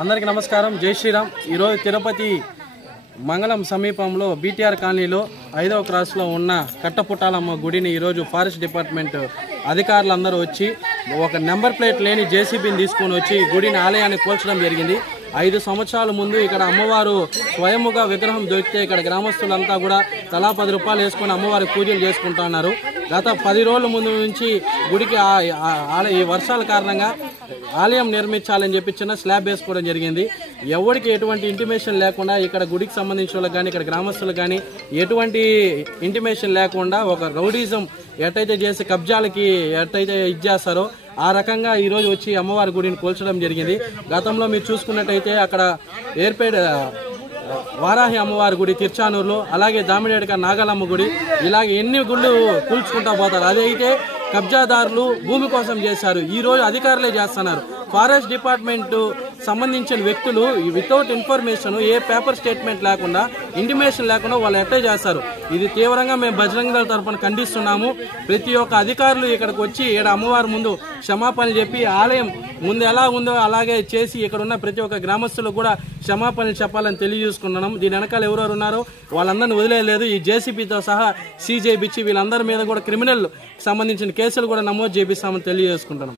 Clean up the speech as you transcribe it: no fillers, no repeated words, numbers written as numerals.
అందరికీ నమస్కారం. జై శ్రీరామ్. ఈరోజు తిరుపతి మంగళం సమీపంలో బీటీఆర్ కాలనీలో 5వ క్రాస్లో ఉన్న కట్టపుట్టాలమ్మ గుడిని ఈరోజు ఫారెస్ట్ డిపార్ట్మెంట్ అధికారులందరూ వచ్చి ఒక నెంబర్ ప్లేట్ లేని జేసీబీని తీసుకొని వచ్చి గుడిని ఆలయాన్ని కూల్చడం జరిగింది. 5 సంవత్సరాల ముందు ఇక్కడ అమ్మవారు స్వయముగా విగ్రహం దొరికితే ఇక్కడ గ్రామస్తులంతా కూడా తలా 10 రూపాయలు వేసుకొని అమ్మవారి పూజలు చేసుకుంటా ఉన్నారు. గత 10 రోజుల ముందు నుంచి గుడికి ఈ వర్షాల కారణంగా ఆలయం నిర్మించాలని చెప్పి చిన్న స్లాబ్ వేసుకోవడం జరిగింది. ఎవరికి ఎటువంటి ఇంటిమేషన్ లేకుండా ఇక్కడ గుడికి సంబంధించిన వాళ్ళకి కానీ ఇక్కడ గ్రామస్తులకు కానీ ఎటువంటి ఇంటిమేషన్ లేకుండా ఒక రౌడీజం ఎట్టయితే చేసి కబ్జాలకి ఎట్టయితే ఇచ్చేస్తారో ఆ రకంగా ఈరోజు వచ్చి అమ్మవారి గుడిని కూల్చడం జరిగింది. గతంలో మీరు చూసుకున్నట్టయితే అక్కడ ఏర్పేట వారాహి అమ్మవారి గుడి తిరుచానూరులో, అలాగే దామిడేడక నాగలమ్మ గుడి, ఇలాగ ఎన్ని గుళ్ళు కూల్చుకుంటా పోతారు. అదైతే కబ్జాదారులు భూమి కోసం చేశారు. ఈ రోజు అధికారులే చేస్తున్నారు. ఫారెస్ట్ డిపార్ట్మెంట్ సంబంధించిన వ్యక్తులు వితౌట్ ఇన్ఫర్మేషన్, ఏ పేపర్ స్టేట్మెంట్ లేకుండా, ఇంటిమేషన్ లేకుండా వాళ్ళు ఎట్టే చేస్తారు. ఇది తీవ్రంగా మేము బజరంగ దళ తరఫున ఖండిస్తున్నాము. ప్రతి ఒక్క అధికారులు ఇక్కడికి వచ్చి ఇక్కడ అమ్మవారి ముందు క్షమాపణలు చెప్పి ఆలయం ముందు ఎలా ఉందో అలాగే చేసి ఇక్కడ ఉన్న ప్రతి ఒక్క గ్రామస్తులకు కూడా క్షమాపణలు చెప్పాలని తెలియజేసుకుంటున్నాం. దీని వెనకాల ఎవరెవరు ఉన్నారో వాళ్ళందరినీ వదిలేయలేదు. ఈ జేసీబీతో సహా సీజే బిచ్చి వీళ్ళందరి మీద కూడా క్రిమినల్ సంబంధించిన కేసులు కూడా నమోదు చేపిస్తామని తెలియజేసుకుంటున్నాం.